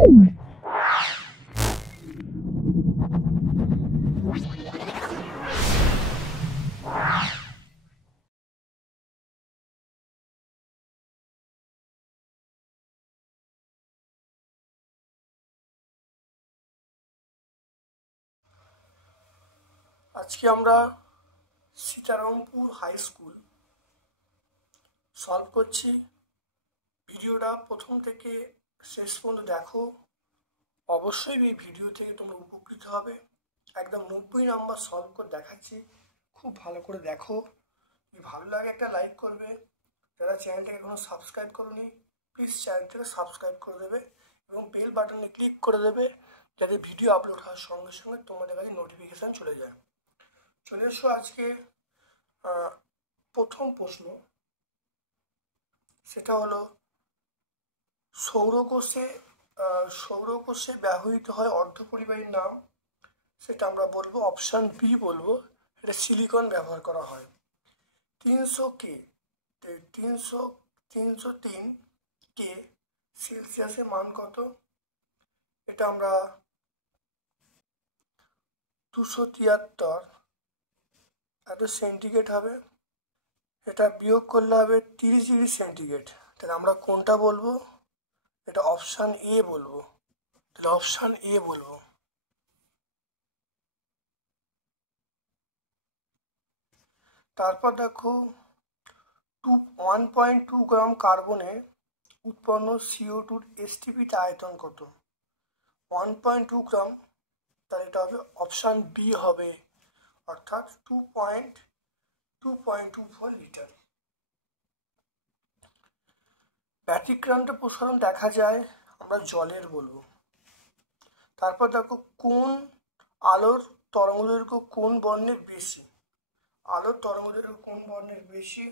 আজকে আমরা Sitarampur high school solve করছি। ভিডিওটা প্রথম থেকে শেষ পর্যন্ত দেখো, অবশ্যই এই ভিডিও থেকে তোমরা উপকৃত হবে। একদম 90 নাম্বার সলভ করে দেখাচ্ছি, খুব ভালো করে দেখো। যদি ভালো লাগে একটা লাইক করবে, যারা চ্যানেলটাকে এখনো সাবস্ক্রাইব করোনি প্লিজ চ্যানেলটাকে সাবস্ক্রাইব করে দেবে এবং বেল বাটনে ক্লিক করে দেবে, যাতে ভিডিও আপলোড হওয়ার সঙ্গে সঙ্গে তোমাদের কাছে নোটিফিকেশান চলে যায়। চলে এসো আজকে প্রথম প্রশ্ন, সেটা হলো সৌরকোষে ব্যবহৃত হয় অর্ধপরিবাহীর নাম। সেটা আমরা বলবো অপশান বি বলবো, এটা সিলিকন ব্যবহার করা হয়। 303 কে সেলসিয়াসের মান কত? এটা আমরা 273 এত সেন্টিগ্রেড হবে। এটা বিয়োগ করলে হবে 30 ডিগ্রি সেন্টিগ্রেড। তাহলে আমরা কোনটা বলবো? এটা অপশান এ বলবো। তাহলে অপশান এ বলবো। তারপর দেখো 1.2 গ্রাম কার্বনে উৎপন্ন CO2 এসটিপিটা আয়তন কত? 1.2 গ্রাম, তাহলে এটা হবে অপশান বি হবে, অর্থাৎ 2.24 লিটার। ব্যতিক্রান্ত প্রসারণ দেখা যায় আমরা জলের বলবো। তারপর দেখো কোন আলোর তরঙ্গদৈর্ঘ্য কোন বর্ণের বেশি? আলোর তরঙ্গদৈর্ঘ্য কোন বর্ণের বেশি?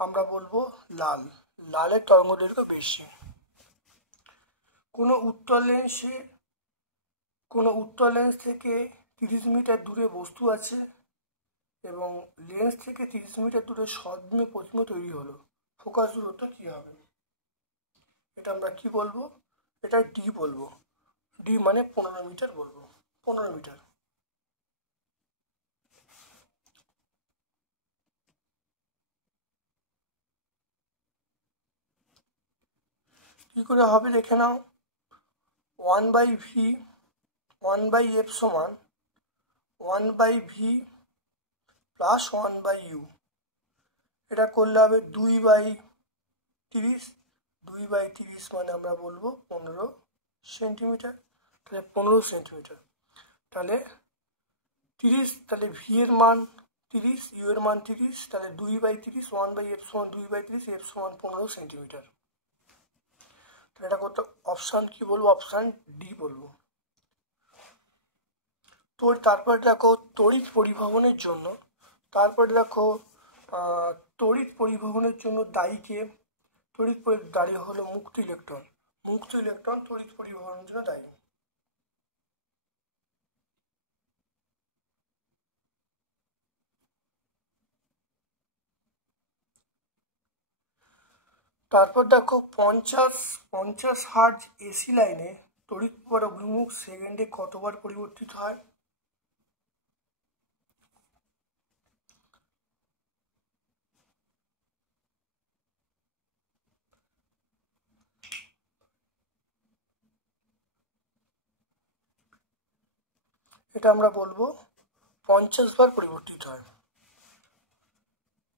আমরা বলবো লাল। লালের তরঙ্গদৈর্ঘ্য বেশি। কোনো উত্তল লেন্স থেকে 30 মিটার দূরে বস্তু আছে এবং লেন্স থেকে 30 মিটার দূরে সদ্মে প্রতিবিম্ব তৈরি হলো, ফোকাস দূরত্ব কী হবে? এটা আমরা কি বলবো? এটা ডি বলবো। ডি মানে 15 মিটার বলবো, 15 মিটার। কী করে হবে দেখে নাও। 1/f সমান 1/v প্লাস 1/u। এটা করলে হবে 2/30। 2/30 মানে আমরা বলবো 15 সেন্টিমিটার। তাহলে 15 সেন্টিমিটার। তাহলে 30, তাহলে ভি এর মান 30, ইউ এর মান 30, তাহলে 2/30, 1/f সমান 2/30, f সমান 15 সেন্টিমিটার। তাহলে এটা করতে অপশান কি বলবো? অপশান ডি বলবো। তো তারপর দেখো তড়িৎ পরিবহনের জন্য দায়ী কে? দায়ী হলো মুক্ত ইলেকট্রন। মুক্ত ইলেকট্রন তড়িৎ পরিবহনের জন্য দায়ী। তারপর দেখো 50 হার্জ এসি লাইনে তড়িৎ প্রবাহ অভিমুখ সেকেন্ডে কতবার পরিবর্তিত হয়? এটা আমরা বলবো 50 বার পরিবর্তিত হয়।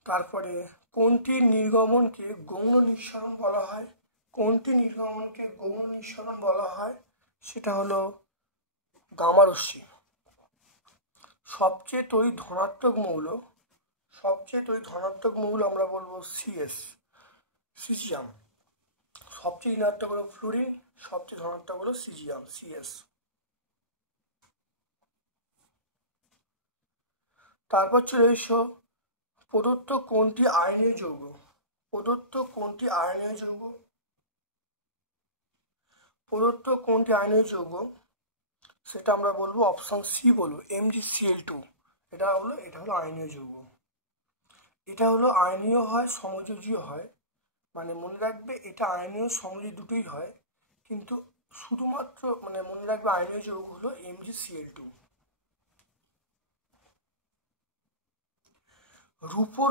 তারপরে কোনটি নির্গমনকে গৌণ নিঃসরণ বলা হয়? কোনটি নির্গমনকে গৌণ নিঃসরণ বলা হয়? সেটা হলো গামা রশ্মি। সবচেয়ে তড়িৎ ধনাত্মক মৌল আমরা বলবো সিজিয়াম। সবচেয়ে ঋণাত্মক হলো ফ্লুরিন, সবচেয়ে ধনাত্মক হলো সিএস। তারপর চলে এসো প্রদত্ত কোনটি আয়নীয় যৌগ? সেটা আমরা বলবো অপশন সি বলবো, MgCl2। এটা হলো আয়নীয় যৌগ। এটা হলো আয়নীয় হয়, সমযোজীয় হয়। মানে মনে রাখবে, এটা আয়নীয় সমযোজী দুটোই হয়, কিন্তু শুধুমাত্র মানে মনে রাখবে আয়নীয় যৌগ হলো MgCl2। রূপোর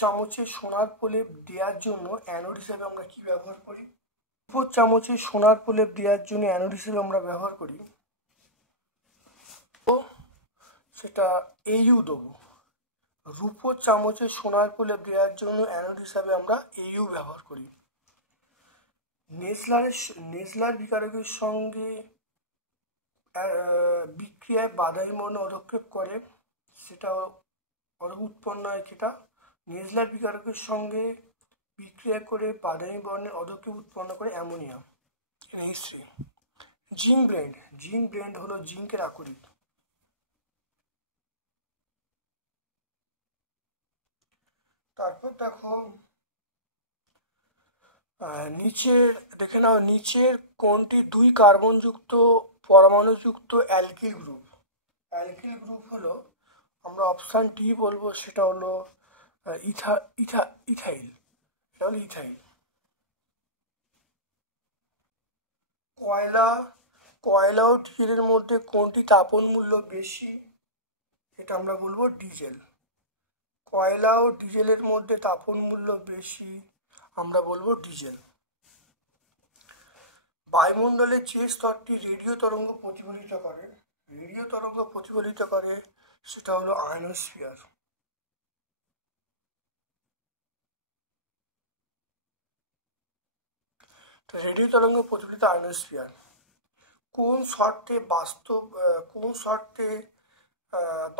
চামচে সোনার প্রলেপ দেওয়ার জন্য অ্যানোড হিসেবে আমরা কি ব্যবহার করি? রূপোর চামচে সোনার প্রলেপ দেওয়ার জন্য অ্যানোড হিসেবে আমরা ব্যবহার করি, তো সেটা AU দেবো। রূপোর চামচে সোনার প্রলেপ দেওয়ার জন্য অ্যানোড হিসাবে আমরা AU ব্যবহার করি। নেসলার বিকারকের সঙ্গে বিক্রিয়ায় বাদামি বর্ণ পদক্ষেপ করে, সেটা উৎপন্ন হয় যেটা নেসলার বিকারকের সঙ্গে বিক্রিয়া করে বাদামি বর্ণের অধক্ষেপ উৎপন্ন করে অ্যামোনিয়াম। হিস্ট্রি। জিঙ্ক ব্লেন্ড হলো জিঙ্কের আকরিক। তারপর দেখো দেখে নাও নিচের কোনটি 2 কার্বনযুক্ত পরমাণুযুক্ত অ্যালকিল গ্রুপ? অ্যালকিল গ্রুপ হলো, আমরা অপশান ডি বলবো, সেটা হলো ইথাইল। এটা হলো ইথাইল। কয়লা ও ডিজেলের মধ্যে কোনটি তাপন মূল্য বেশি? এটা আমরা বলবো ডিজেল। কয়লা ও ডিজেলের মধ্যে তাপন মূল্য বেশি, আমরা বলবো ডিজেল। বায়ুমণ্ডলের যে স্তরটি রেডিও তরঙ্গ প্রতিফলিত করে সেটা হলো আয়নোস্ফিয়ার। রেডিও তরঙ্গ প্রতিফলিত আয়নোস্ফিয়ার। কোন শর্তে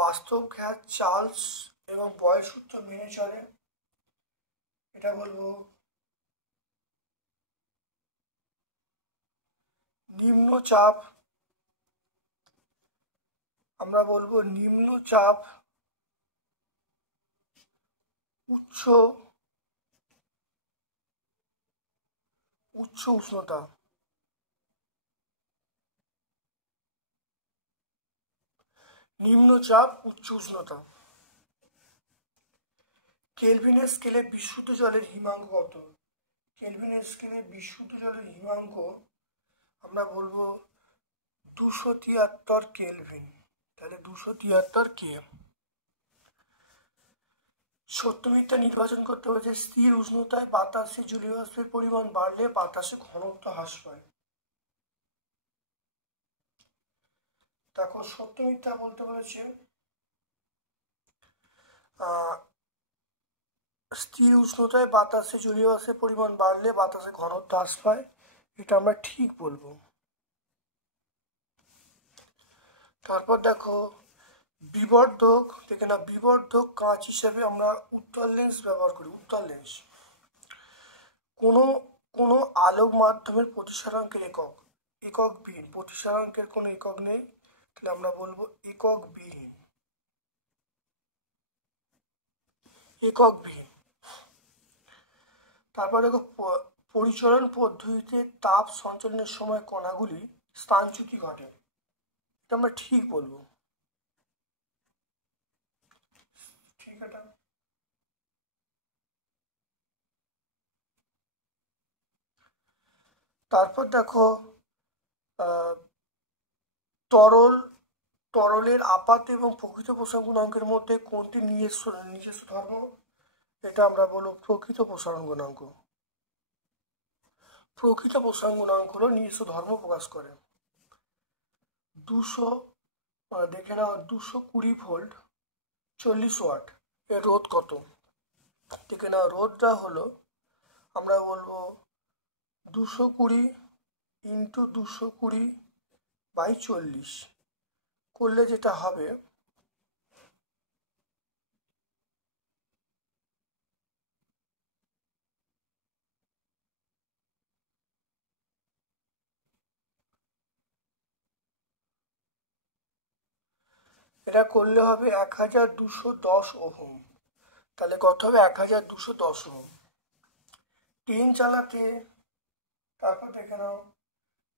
বাস্তব গ্যাস চার্লস এবং বয়েল সূত্র মেনে চলে? এটা বলবো নিম্নচাপ, আমরা বলবো নিম্নচাপ উচ্চ উষ্ণতা। নিম্নচাপ উচ্চ উষ্ণতা। কেলভিনের স্কেলে বিশুদ্ধ জলের হিমাঙ্ক কত? কেলভিনের স্কেলে বিশুদ্ধ জলের হিমাঙ্ক আমরা বলবো 273 কেলভিন। তাহলে 273 কে। সত্য মিথ্যা নির্বাচন করতে হচ্ছে। স্থির উষ্ণতায় বাতাসে জলীয় বাষ্পের পরিমাণ বাড়লে বাতাসে ঘনত্ব হ্রাস পায়। দেখো সত্য মিথ্যা বলতে বলেছে স্থির উষ্ণতায় বাতাসে জলীয় বাষ্পের পরিমাণ বাড়লে বাতাসে ঘনত্ব হ্রাস পায়, এটা আমরা ঠিক বলবো। তারপর দেখো বিবর্ধক কাঁচ হিসেবে আমরা উত্তল লেন্স ব্যবহার করি। উত্তল লেন্স কোনো আলোক মাধ্যমের প্রতিসরাঙ্কের এককবিহীন। প্রতিসরাঙ্কের কোনো একক নেই, তাহলে আমরা বলবো এককবিহীন। তারপর দেখো পরিচলন পদ্ধতিতে তাপ সঞ্চালনের সময় কণাগুলি স্থানচ্যুতি ঘটে, এটা আমরা ঠিক বলবো। ঠিক আছে। তারপর দেখো তরলের আপাত এবং প্রকৃত প্রসারণ গুণাঙ্কের মধ্যে কোনটি নিজস্ব ধর্ম? এটা আমরা বলবো প্রকৃত প্রসারণ গুণাঙ্ক। প্রকৃত প্রসারণ গুণাঙ্ক হলো নিজস্ব ধর্ম প্রকাশ করে। 200 দেখে নাও 220 ভোল্ট 40 ওয়াট এর রোধ কত? দেখে নাও রোধটা হলো, আমরা বলবো 220 ইন্টু 220/40 করলে যেটা হবে এটা করলে হবে 1210 ওহম। তাহলে কত হবে? 1210 ওহম। ট্রেন চালাতে, তারপর দেখে নাও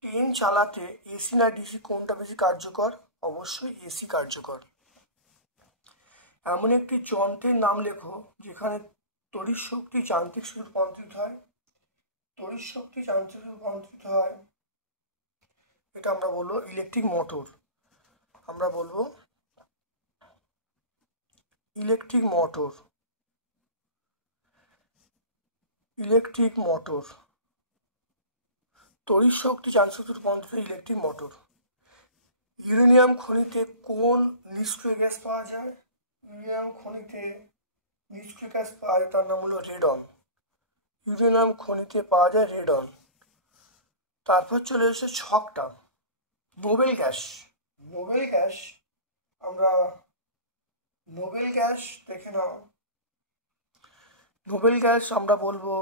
ট্রেন চালাতে এসি না ডিসি কোনটা বেশি কার্যকর? অবশ্যই এসি কার্যকর। এমন একটি যন্ত্রের নাম লেখো যেখানে তড়িৎ শক্তি যান্ত্রিক শক্তি রূপান্তরিত হয়। তড়িৎ শক্তি যান্ত্রিক রূপান্তরিত হয়, এটা আমরা বলবো ইলেকট্রিক মোটর। আমরা বলবো ইলেকট্রিক মোটর, ইলেকট্রিক মোটর, তড়িৎ শক্তি যান্ত্রিক রূপান্তরিত ইলেকট্রিক মোটর। ইউরেনিয়াম খনিতে কোন নিষ্ক্রিয় গ্যাস পাওয়া যায়? ইউরেনিয়াম খনিতে নিষ্ক্রিয় গ্যাস পাওয়া যায়, তার নাম হলো রেডন। ইউরেনিয়াম খনিতে পাওয়া যায় রেডন। তারপর চলে এসে ছকটা, নোবেল গ্যাস। নোবেল গ্যাস, আমরা নোবেল গ্যাস দেখে নাও। নোবেল গ্যাস আমরা বলবো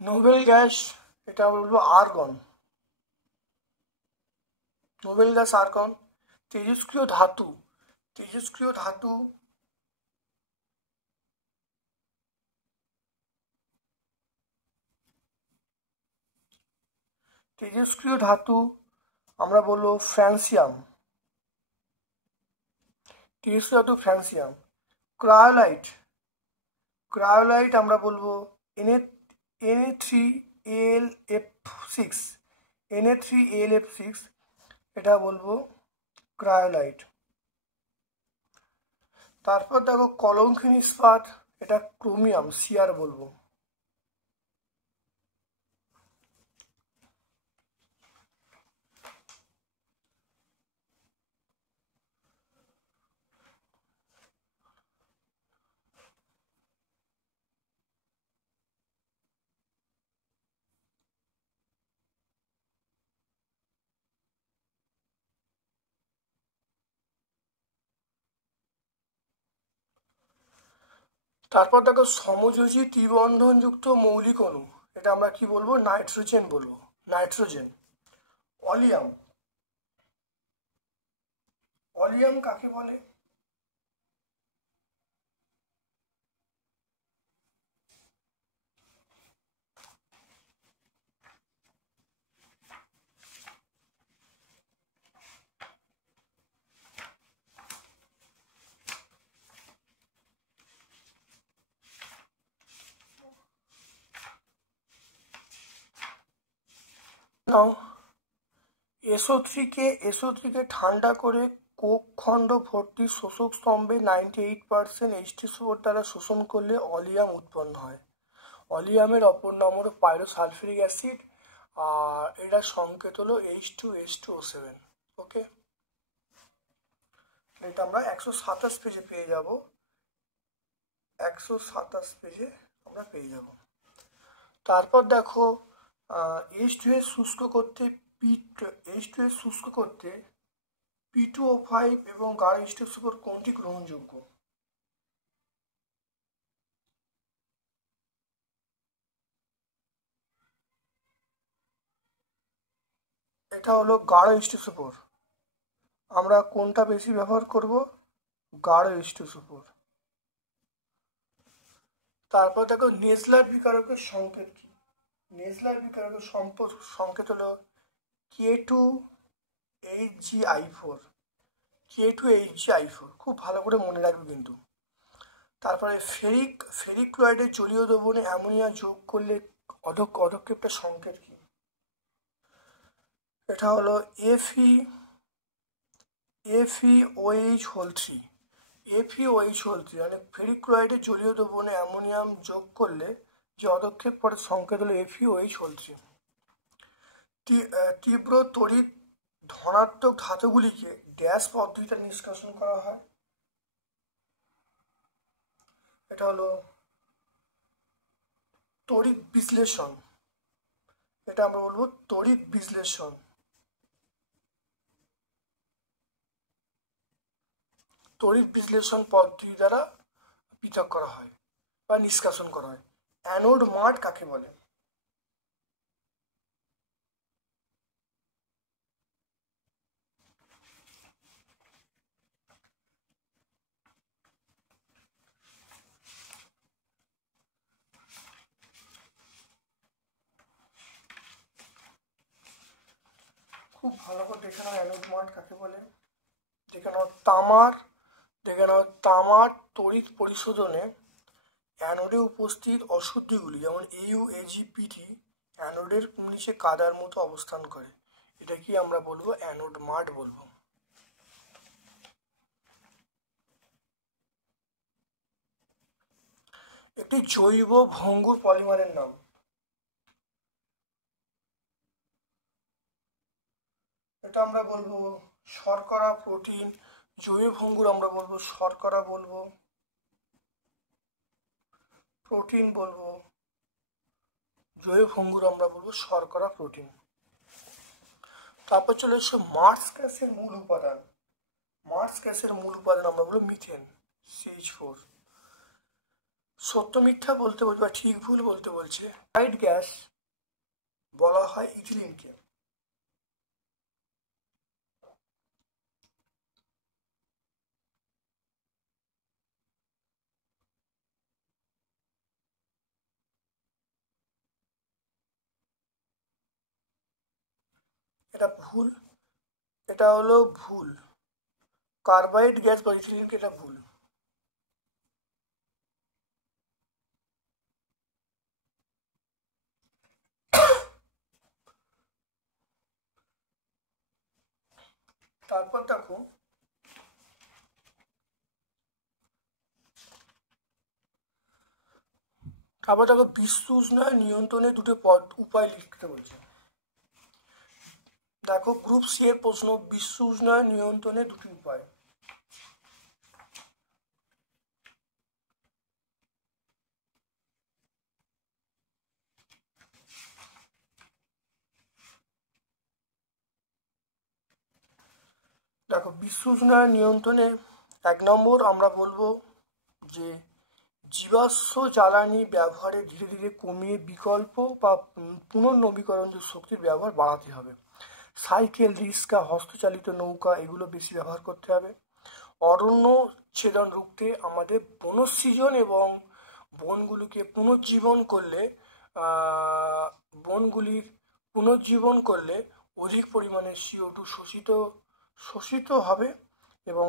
নোবেল গ্যাস, এটা বলবো আর্গন। Noble gas argon. তেজস্ক্রিয় ধাতু, তেজস্ক্রিয় ধাতু তেজস্ক্রিয় ধাতু আমরা বলবো ফ্রান্সিয়াম। তেজস্ক্রিয় ধাতু ফ্রান্সিয়াম। ক্রায়োলাইট, ক্রায়োলাইট আমরা বলবো Na3AlF6, Na3AlF6, এটা বলবো ক্রায়োলাইট। তারপর দেখো কলঙ্কিনী ইস্পাত, এটা ক্রোমিয়াম, সিআর বলবো। তারপর দেখো সমযোজী ত্রিবন্ধনযুক্ত মৌলিক অণু, এটা আমরা কি বলবো? নাইট্রোজেন বলবো, নাইট্রোজেন। অলিয়াম, অলিয়াম কাকে বলে? নাও SO3 কে ঠান্ডা করে কোক খণ্ড ভর্তি শোষক স্তম্ভে 98% H2SO4 দ্বারা শোষণ করলে অলিয়াম উৎপন্ন হয়। অলিয়ামের অপর নাম হলো পাইরোসালফিউরিক অ্যাসিড, আর এটার সংকেত হলো H2H2O7। ওকে, এটা আমরা 127 পেজে পেয়ে যাব, 127 পেজে আমরা পেয়ে যাব। তারপর দেখো H2S শুষ্ক করতে H2S শুষ্ক করতে P2O5 এবং গাঢ় H2SO4 কোনটি গ্রহণযোগ্য? এটা হলো গাঢ় H2SO4। আমরা কোনটা বেশি ব্যবহার করব? গাঢ় H2SO4। তারপর দেখো নেজলার বিকারকের সংকেত কি? নেজলার বিকারকের সংকেত হলো K2HgI4, K2HgI4, খুব ভালো করে মনে রাখবে কিন্তু। তারপরে ফেরিক ক্লোরাইডের জলীয় দ্রবণে অ্যামোনিয়া যোগ করলে পদক্ষেপটার সংকেত কি? এটা হলো FeOH3, FeOH3, মানে ফেরিক ক্লোরাইডের জলীয় দ্রবণে অ্যামোনিয়াম যোগ করলে যে পদক্ষেপ পরে সংকেত হলো FeOH3। তীব্র তড়িৎ ধনাত্মক ধাতুগুলিকে ড্যাশ পদ্ধতিতে নিষ্কাশন করা হয়? এটা হলো তড়িৎ বিশ্লেষণ, এটা আমরা বলবো তড়িৎ বিশ্লেষণ। তড়িৎ বিশ্লেষণ পদ্ধতি দ্বারা পৃথক করা হয় বা নিষ্কাশন করা হয়। অ্যানোড মাঠ কাকে বলে? খুব ভালো করে দেখে নাও অ্যানোড মাঠ কাকে বলে। দেখে নাও তামার তড়িৎ পরিশোধনে অ্যানোডে উপস্থিত অশুদ্ধিগুলি যেমন ইউ এজিপিটি অ্যানোডের নিচে কাদার মতো অবস্থান করে। এটা কি আমরা বলবো? অ্যানোড মাঠ বলবো। একটি জৈব ভঙ্গুর পলিমারের নাম। এটা আমরা বলবো শর্করা, প্রোটিন। জৈব ভঙ্গুর আমরা বলবো শর্করা বলবো, প্রোটিন বলবো। জৈব ভঙ্গুর আমরা বলবো শর্করা, প্রোটিন। তারপর চলে এসো মার্স গ্যাসের মূল উপাদান। মার্স গ্যাসের মূল উপাদান আমরা বলবো মিথেন, CH4। সত্য মিথ্যা বলতে বলছে বা ঠিক ভুল বলতে বলছে। হাইড গ্যাস বলা হয় ইথিলিনকে। এটা ভুল, এটা হলো ভুল। কার্বাইড গ্যাস বা ইথিলিনকে, এটা ভুল। তারপর দেখো বিশ্ব উষ্ণায়ন নিয়ন্ত্রণে দুটো উপায় লিখতে বলছে। দেখো গ্রুপ সি এর প্রশ্ন, বিশ্ব উষ্ণায়ন নিয়ন্ত্রণে দুটি উপায়। দেখো বিশ্ব উষ্ণায়ন নিয়ন্ত্রণে 1 নম্বর আমরা বলবো যে জীবাশ্ম জ্বালানি ব্যবহারে ধীরে ধীরে কমিয়ে বিকল্প বা পুনর্নবীকরণযোগ্য শক্তির ব্যবহার বাড়াতে হবে। সাইকেল, রিক্সা, হস্তচালিত নৌকা এগুলো বেশি ব্যবহার করতে হবে। অরণ্য ছেদন রুখতে আমাদের বনসৃজন এবং বনগুলিকে পুনর্জীবন করলে অধিক পরিমাণে CO2 শোষিত হবে এবং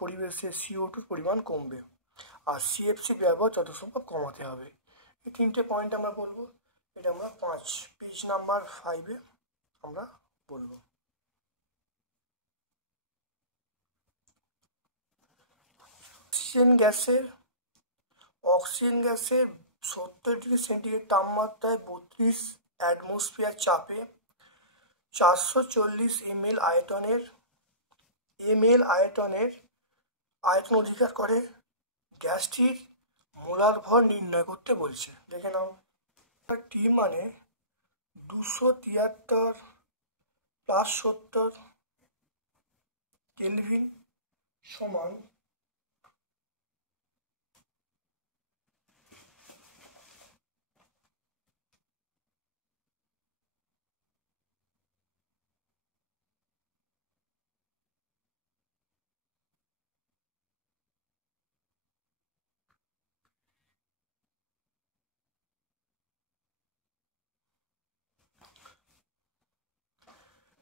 পরিবেশে CO2 পরিমাণ কমবে। আর CFC ব্যবহার যত সম্ভব কমাতে হবে। এই 3টে পয়েন্ট আমরা বলবো। এটা আমরা পেজ নাম্বার 5-এ আমরা বলবো। অক্সিজেন গ্যাসের 70 ডিগ্রি সেন্টিগ্রেড তাপমাত্রায় 32 অ্যাটমসফিয়ার চাপে 440 ml আয়তন অধিকার করে। গ্যাসটির মোলার ভর নির্ণয় করতে বলছে। দেখে নাও, টি মানে 273 + 70 কেলভিন সমান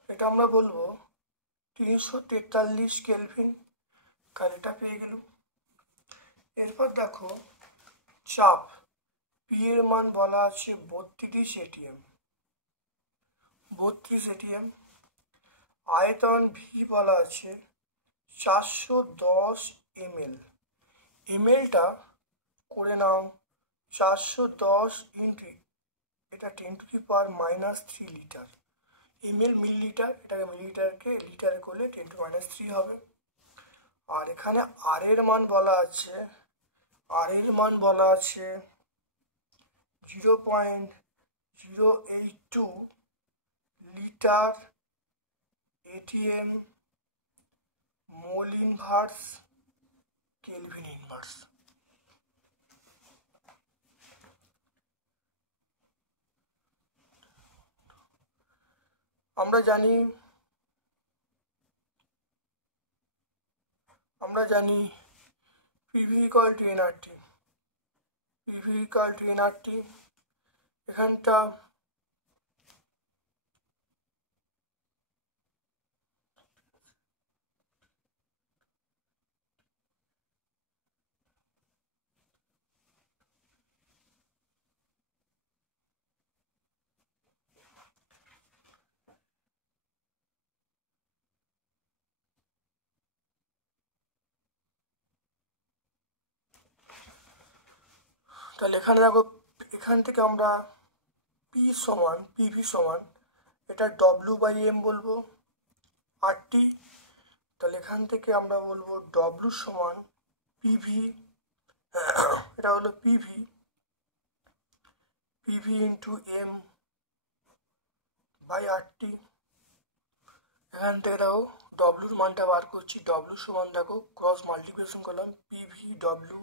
এটা আমরা বলবো 343 কেলভিন। কারেন্টটা পেয়ে গেল। এরপর দেখো চাপ, পি এর মান বলা আছে 32 ATM। আয়তন ভি বলা আছে 410 ml। mlটা করে নাও 410 ইন্টু এটা 10⁻³ লিটার। ml মিলিলিটার, এটাকে মিলিলিটারকে লিটারে করলে 10⁻³ হবে। আর এখানে আর এর মান বলা আছে 0.082 litre ATM mole inverse, kelvin inverse. আমরা জানি PV equal to nRT, PV equal to nRT. এখানটা তাহলে এখানে দেখো, এখান থেকে আমরা পিভি সমান এটা ডব্লিউ বাই এম বলবো আরটি। তাহলে এখান থেকে আমরা বলবো ডব্লিউ সমান পিভি, এটা হলো PV into M by RT. এখান থেকে দেখো ডব্লিউর মানটা বার করছি, ডব্লিউ সমান দেখো ক্রস মাল্টিপ্লিকেশন করলাম পিভি ডব্লিউ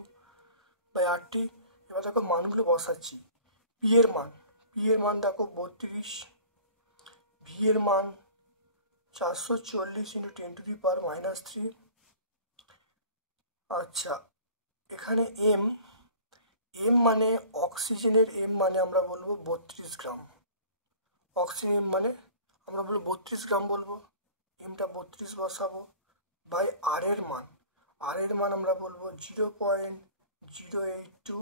বাই আরটি। এবার দেখো মানগুলো বসাচ্ছি। পি এর মান দেখো 32, ভি এর মান 440 ইন্টু 10⁻³ আচ্ছা, এখানে এম মানে অক্সিজেনের এম মানে আমরা বলবো 32 গ্রাম। অক্সিজেন এম মানে আমরা বলবো 32 গ্রাম বলবো, এমটা 32 বসাবো। বাই আর এর মান আমরা বলবো 0.082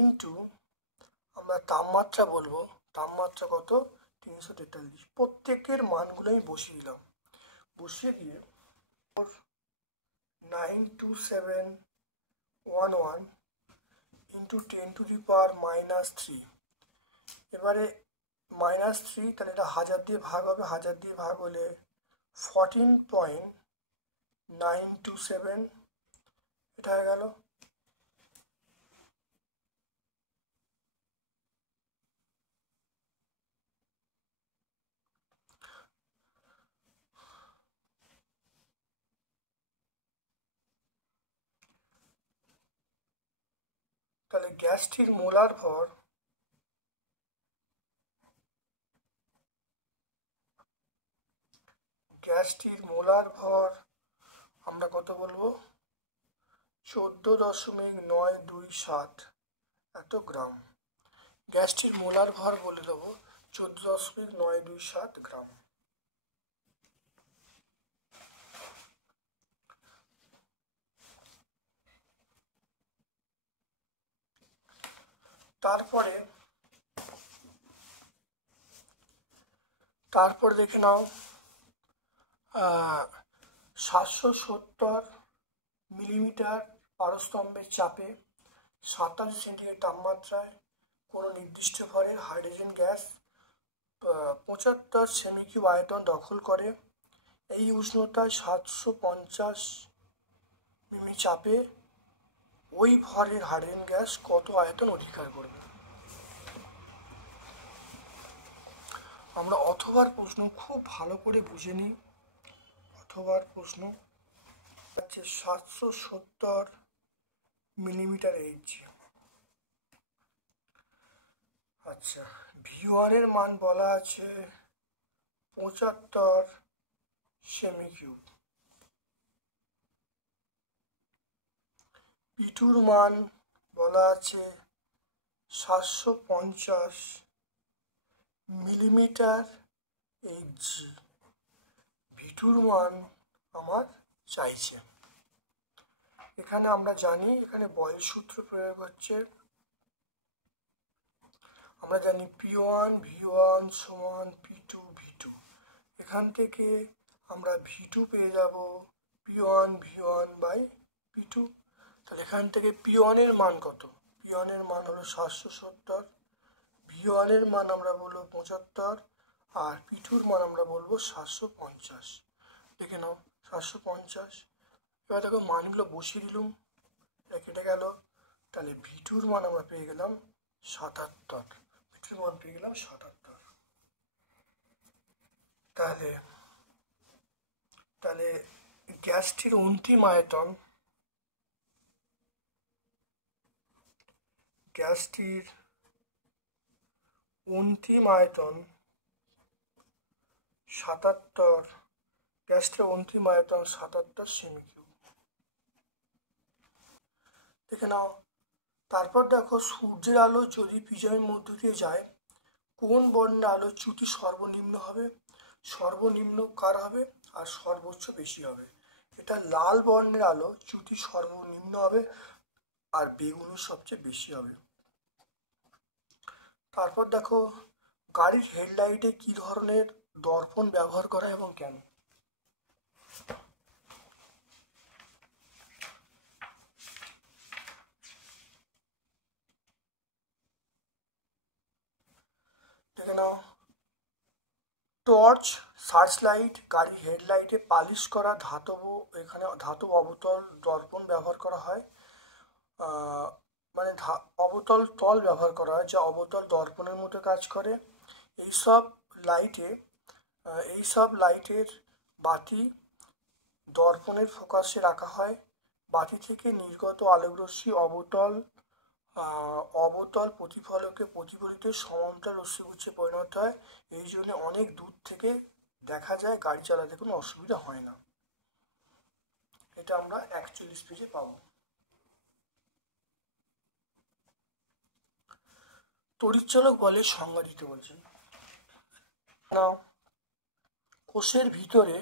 ইন্টু আমরা তাপমাত্রা বলবো, তাপমাত্রা কত 343। প্রত্যেকের মানগুলো আমি বসিয়ে দিলাম, বসিয়ে দিয়ে 92711 ইন্টু 10⁻³ এবারে -3, তাহলে এটা 1000 দিয়ে ভাগ হবে, 1000 দিয়ে ভাগ হলে 14.927 এটা হয়ে গেল। তাহলে গ্যাসটির মোলার ভর আমরা কত বলবো 14.927 এত গ্রাম। গ্যাসটির মোলার ভর বলে দেবো 14.927 গ্রাম। তারপরে দেখে নাও 770 মিলিমিটার পারস্তম্ভের চাপে 27 সেন্টিগ্রেড তাপমাত্রায় কোনো নির্দিষ্ট ভরের হাইড্রোজেন গ্যাস 75 সেমি কিউব আয়তন দখল করে। এই উষ্ণতায় 750 মিলি চাপে ওই ভরের হাইড্রোজেন গ্যাস কত আয়তন অধিকার করবে? আমরা অথবার প্রশ্ন খুব ভালো করে বুঝে নিই। অথবার প্রশ্ন হচ্ছে 770 মিলিমিটার এইচ। আচ্ছা, ভি1 এর মান বলা আছে 75 সেমি কিউব, পি2 মান বলা আছে 750 মিলিমিটার এইচ। ভি2 মান আমার চাইছে। এখানে আমরা জানি এখানে বয়েল সূত্র প্রয়োগ হচ্ছে। আমরা জানি P1 V1 সমান P2 V2। এখান থেকে আমরা V2 পেয়ে যাব P1 V1 বাই P2। তাহলে এখান থেকে P1 এর মান কত? P1 এর মান হলো 770, V1 এর মান আমরা বলবো 75 আর P2 এর মান আমরা বলবো 750। দেখে নাও 750। এবার দেখো মানগুলো বসিয়ে দিলাম, এটা কেটে গেল। তাহলে V2 এর মান আমরা পেয়ে গেলাম 77, V2 এর মান পেয়ে গেলাম 77। তাহলে তাহলে গ্যাসটির অন্তিম আয়তন, গ্যাসটির অন্তিম আয়তন 77, গ্যাসটির অন্তিম আয়তন 77 সেমি কিউব। দেখে নাও। তারপর দেখো, সূর্যের আলো যদি প্রিজমের মধ্য দিয়ে যায়, কোন বর্ণের আলোর চ্যুতি সর্বনিম্ন হবে? সর্বনিম্ন কার হবে আর সর্বোচ্চ বেশি হবে? এটা লাল বর্ণের আলো চ্যুতি সর্বনিম্ন হবে আর বেগুনি সবচেয়ে বেশি হবে। তারপর দেখো, গাড়ির হেডলাইটে কি ধরনের দর্পণ ব্যবহার করা এবং কেন? দেখে নাও। টর্চ, সার্চ লাইট, গাড়ির হেডলাইটে পালিশ করা ধাতব, এখানে ধাতব অবতল দর্পণ ব্যবহার করা হয়, মানে অবতল তল ব্যবহার করা হয় যা অবতল দর্পণের মতো কাজ করে। এইসব লাইটের বাতি দর্পণের ফোকাসে রাখা হয়। বাতি থেকে নির্গত আলোকরশ্মি অবতল প্রতিফলকে প্রতিফলিত সমান্তরাল রশ্মিগুচ্ছে পরিণত হয়। এই জন্য অনেক দূর থেকে দেখা যায়, গাড়ি চালাতে কোনো অসুবিধা হয় না। এটা আমরা 41 পেজে পাবো। তড়িৎচালক বলের সংজ্ঞা দিতে বলছেন। নাও। কোষের ভিতরে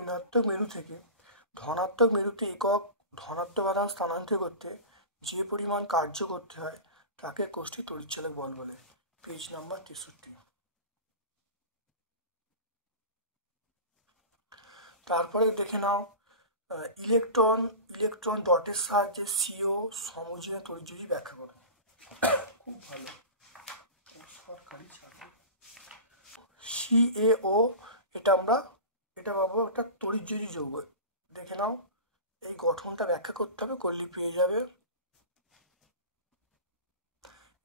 ঋণাত্মক মেরু থেকে ধনাত্মক মেরুতে একক ধনাত্মক আধান স্থানান্তর করতে যে পরিমাণ কার্য করতে হয় তাকে কোষটি তড়িৎচালক বল বলে। Page number 63। তারপরে দেখে নাও, ইলেকট্রন ডটের সাহায্যে সিও সমযোজী তড়িৎযোজী ব্যাখ্যা করো। খুব ভালো, সরকারি চাকরি। CaO, এটা পাবো একটা তড়িৎযোজী যৌগ। দেখে নাও, এই গঠনটা ব্যাখ্যা করতে হবে, করলে পেয়ে যাবে।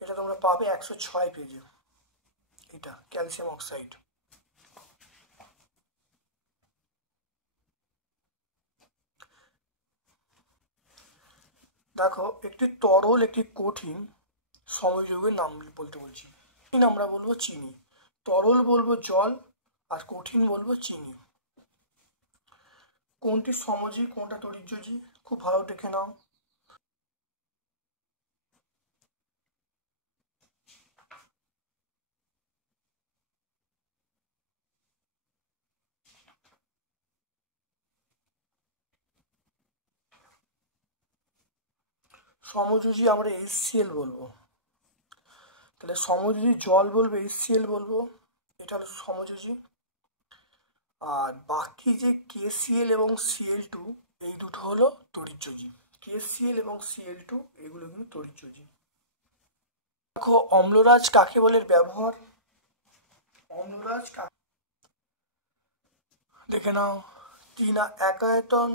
এটা তোমরা পাবে 106 পেজে। এটা ক্যালসিয়াম অক্সাইড। দেখো, একটি তরল একটি কঠিন সমযোগের নাম বলতে বলছি। আমরা বলবো চিনি, তরল বলবো জল, আর কঠিন বলবো চিনি। কোনটি সমযোজী কোনটা তড়িৎযোজী খুব ভালো দেখে নাও। সমযোজী আমরা HCl বলবো। তাহলে সমযোজী জল বলবো, HCl বলবো, এটা হলো সমযোজী। আর বাকি যে KCl এবং Cl2, এই দুটো হলো তড়িৎযোজী। KCl এবং Cl2 এগুলো কিন্তু তড়িৎযোজী। দেখো, অম্লরাজ কাকে বলে ব্যবহার। অম্লরাজ দেখে নাও। এক আয়তন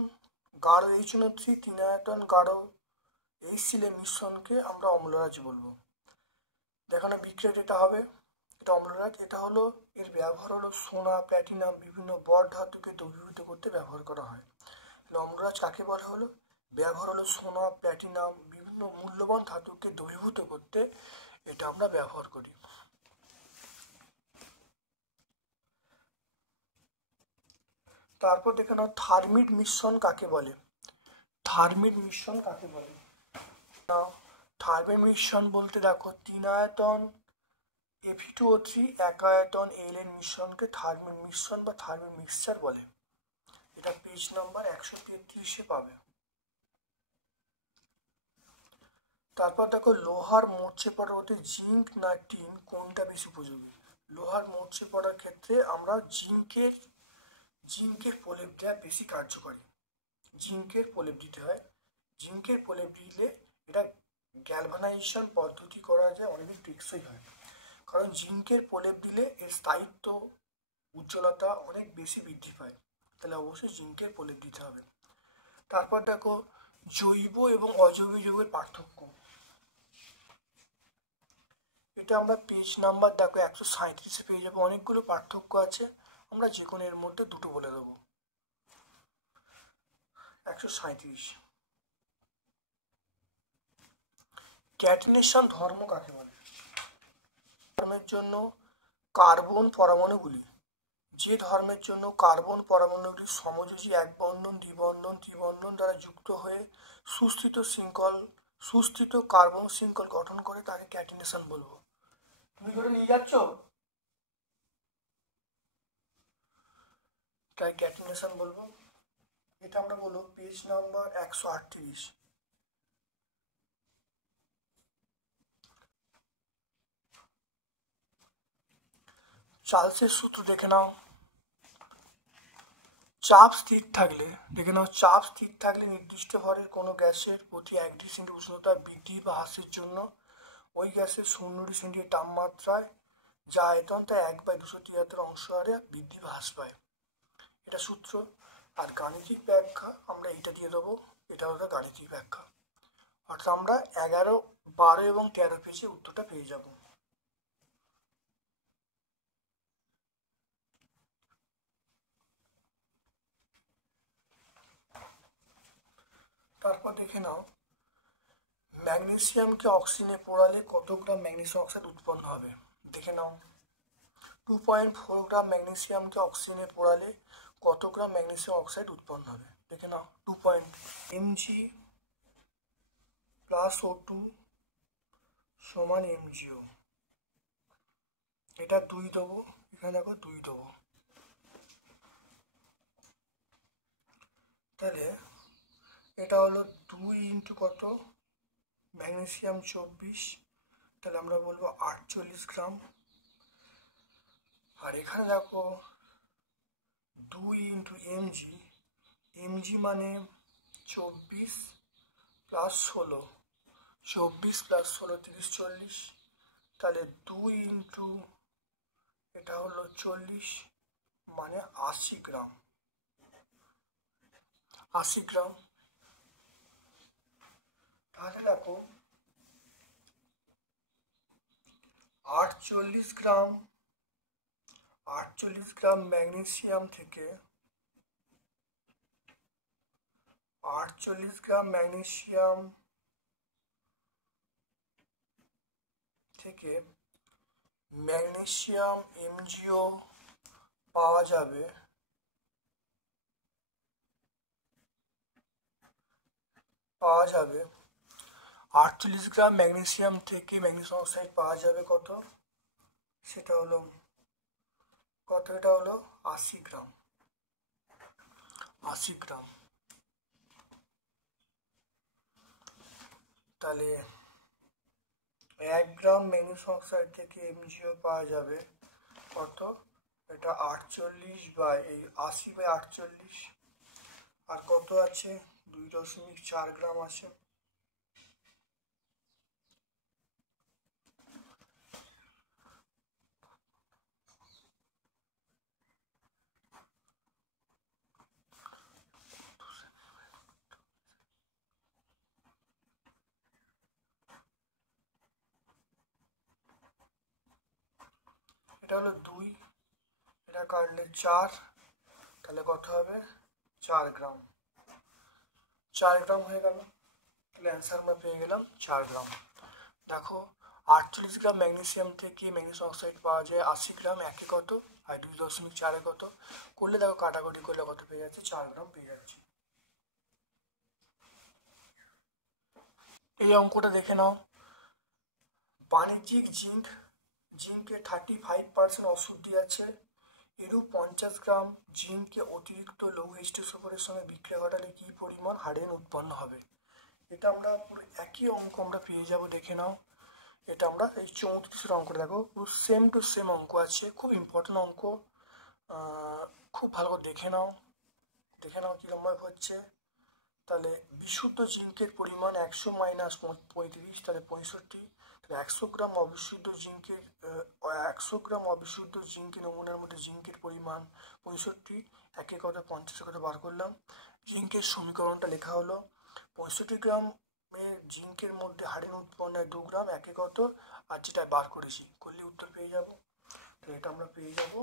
গাঢ় HNO3, 3 আয়তন গাঢ় HCl মিশ্রণকে আমরা অম্লরাজ বলবো। দেখানো বিক্রিয়া যেটা হবে, এটা অম্লরাজ। এটা হলো, এর ব্যবহার হলো সোনা, প্ল্যাটিনাম, বিভিন্ন বড় ধাতুকে দ্রবীভূত করতে ব্যবহার করা হয়। অম্লরাজ কাকে বলা হলো, ব্যবহার হলো সোনা, প্ল্যাটিনাম, বিভিন্ন মূল্যবান ধাতুকে দ্রবীভূত করতে এটা আমরা ব্যবহার করি। তারপর দেখে নাও, থার্মিট মিশ্রণ কাকে বলে। থার্মিট মিশ্রণ কাকে বলে? থার্মিট মিশ্রণ বলতে দেখো, 3 আয়তন Fe2O3, 1 আয়তন Al এর মিশ্রণকে থার্মিট মিশ্রণ বা থার্মিট মিক্সচার বলে। এটা পেজ নাম্বার 133-এ পাবে। তারপর দেখো, লোহার মরচে পড়ার মধ্যে জিঙ্ক না টিন কোনটা বেশি উপযোগী? লোহার মরচে পড়ার ক্ষেত্রে আমরা জিঙ্কের প্রলেপ দেওয়া বেশি কার্যকরী। জিঙ্কের প্রলেপ দিতে হয়। জিঙ্কের প্রলেপ দিলে এটা গ্যালভানাইজেশন পদ্ধতি করা যায়, অনেক টেকসই হয়। কারণ জিঙ্কের প্রলেপ দিলে এর স্থায়িত্ব, উজ্জ্বলতা অনেক বেশি বৃদ্ধি পায়। তাহলে অবশ্যই জিঙ্কের প্রলেপ দিতে হবে। তারপর দেখো, জৈব এবং অজৈব যৌগের পার্থক্য। এটা আমরা পেজ নাম্বার দেখো 137-এ পেয়ে যাবো। অনেকগুলো পার্থক্য আছে, আমরা যে কোনো এর মধ্যে দুটো বলে দেবো। 137, ক্যাটিনেশন ধর্ম কাকে বলে? ধর্মের জন্য কার্বন পরমাণুগুলি, যে ধর্মের জন্য কার্বন পরমাণুগুলি সমযোজী এক বন্ধন দ্বিবন্ধন ত্রিবন্ধন দ্বারা যুক্ত হয়ে সুস্থিত কার্বন শৃঙ্খল গঠন করে তাকে ক্যাটিনেশন বলবো। তুমি করে নিয়ে যাচ্ছ, তাই ক্যাটিনেশন বলবো। এটা আমরা বলবো পেজ নাম্বার 138। চার্লসের সূত্র দেখে নাও। চাপ স্থির থাকলে নির্দিষ্ট ভরের কোনো গ্যাসের প্রতি 1 ডিগ্রি সেন্টিগ্রেড উষ্ণতা বৃদ্ধি বা হ্রাসের জন্য ওই গ্যাসের 0 ডিগ্রি সেন্টিগ্রেড তাপমাত্রায় যা আয়তন তা 1/273 অংশ হারে বৃদ্ধি বা হ্রাস পায়। এটা সূত্র। আর গাণিতিক ব্যাখ্যা আমরা এইটা দিয়ে দেবো, এটা হলো গাণিতিক ব্যাখ্যা। অর্থাৎ আমরা 11, 12 এবং 13 পেজে উত্তরটা পেয়ে যাব। তারপর দেখে নাও, ম্যাগনেসিয়ামকে অক্সিজেনে পোড়ালে কত গ্রাম ম্যাগনেসিয়াম অক্সাইড উৎপন্ন হবে? দেখে নাও, 2.4 গ্রাম ম্যাগনেসিয়ামকে অক্সিজেনে পোড়ালে কত গ্রাম ম্যাগনেসিয়াম অক্সাইড উৎপন্ন হবে? দেখে নাও, 2 mg প্লাস O2 সমান mgO। এটা 2 দেবো, এখানে দেখো 2 দেবো, তাহলে এটা হলো 2 ইন্টু কত, ম্যাগনেসিয়াম 24, তাহলে আমরা বলবো 48 গ্রাম। আর এখানে দেখো 2 ইন্টু mg মানে 24 প্লাস 16, 24 প্লাস 16 30 40, তাহলে 2 ইন্টু এটা হলো 40 মানে 80 গ্রাম। 80 গ্রাম। তাহলে দেখো 48 গ্রাম ম্যাগনেসিয়াম থেকে 48 গ্রাম ম্যাগনেসিয়াম থেকে ম্যাগনেসিয়াম mgO পাওয়া যাবে 48 গ্রাম ম্যাগনেসিয়াম থেকে ম্যাগনেসিয়াম অক্সাইড পাওয়া যাবে কত, সেটা হলো কত, এটা হলো 80 গ্রাম। 80 গ্রাম। তাহলে 1 গ্রাম ম্যাগনেসিয়াম অক্সাইড থেকে mgO পাওয়া যাবে কত, এটা 80/48, আর কত আছে 2.4 গ্রাম আছে। এটা হলো 2, এটা কাটলে 4, তাহলে কত হবে 4 গ্রাম। 4 গ্রাম হয়ে গেল, তাহলে অ্যান্সার আমরা পেয়ে গেলাম 4 গ্রাম। দেখো 48 গ্রাম ম্যাগনেসিয়াম থেকে ম্যাগনেসিয়াম অক্সাইড পাওয়া যায় 80 গ্রাম, একে কত আর 2.4 কত করলে দেখো কাটাকুটি করলে কত পেয়ে যাচ্ছে, 4 গ্রাম পেয়ে যাচ্ছে। এই অঙ্কটা দেখে নাও, বাণিজ্যিক জিঙ্কে 35% অশুদ্ধি আছে, এরূপ 50 গ্রাম জিঙ্ককে অতিরিক্ত লৌহ স্টেসফোরের সঙ্গে বিক্রিয়া ঘটালে কি পরিমাণ হাইড্রোজেন উৎপন্ন হবে? এটা আমরা পুরো একই অঙ্ক আমরা পেয়ে যাব, দেখে নাও। এটা আমরা এই 34 অঙ্কটা দেখো পুরো সেম টু সেম অঙ্ক আছে, খুব ইম্পর্টেন্ট অঙ্ক, খুব ভালো করে দেখে নাও কীরকমভাবে হচ্ছে। তাহলে বিশুদ্ধ জিঙ্কের পরিমাণ 100 মাইনাস 35, তাহলে 65, তাহলে 100 গ্রাম অবিশুদ্ধ জিঙ্কের নমুনার মধ্যে জিঙ্কের পরিমাণ 65, একে কথা 50 কথা বার করলাম। জিঙ্কের সমীকরণটা লেখা হলো 65 গ্রাম জিঙ্কের মধ্যে হারিন উৎপন্ন হয় 2 গ্রাম, একে কত, আর যেটা বার করেছি করলে উত্তর পেয়ে যাব। তো এটা আমরা পেয়ে যাব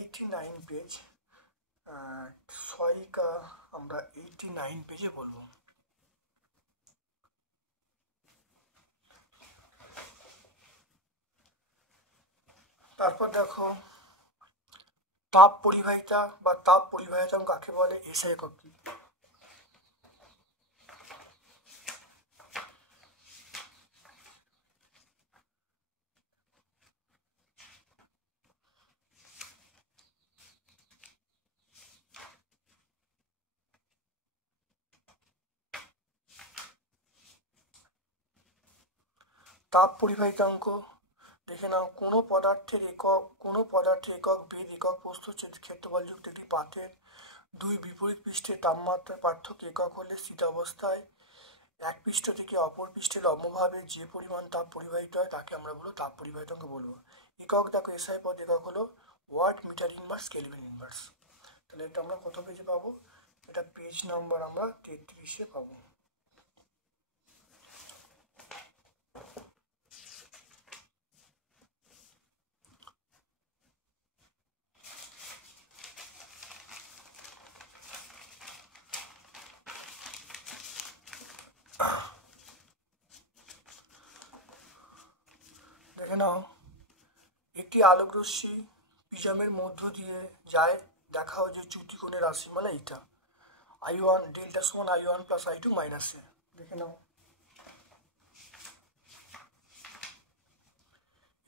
89 পেজ, 6 আমরা 89 পেজে বলবো। তারপর দেখো তাপ পরিবাহিতা বা তাপ পরিবাহিতাঙ্ক কাকে বলে, এসআই একক কি? তাপ পরিবাহিতাঙ্ক দেখে নাও, কোনো পদার্থের একক বেদ একক প্রস্থ ক্ষেত্রফলযুক্ত একটি পাত্রের 2 বিপরীত পৃষ্ঠের তাপমাত্রার পার্থক্য একক হলে স্থিতাবস্থায় এক পৃষ্ঠ থেকে অপর পৃষ্ঠে লম্বভাবে যে পরিমাণ তাপ পরিবাহিত হয় তাকে আমরা বলবো তাপ পরিবাহিতাঙ্ক বলবো। একক দেখো এসআই পদ একক হলো watt, metre inverse, kelvin inverse. তাহলে এটা আমরা কত পেজে পাবো? এটা পেজ নাম্বার আমরা 33-এ পাবো। দেখে নাও, একটি আলোকরশ্মি প্রিজমের মধ্য দিয়ে যায়, দেখা হয় যে চ্যুতিকোণের রাশিমালা এইটা I1 ডেল্টা সমান I1 প্লাস I2 মাইনাস এ। দেখে নাও,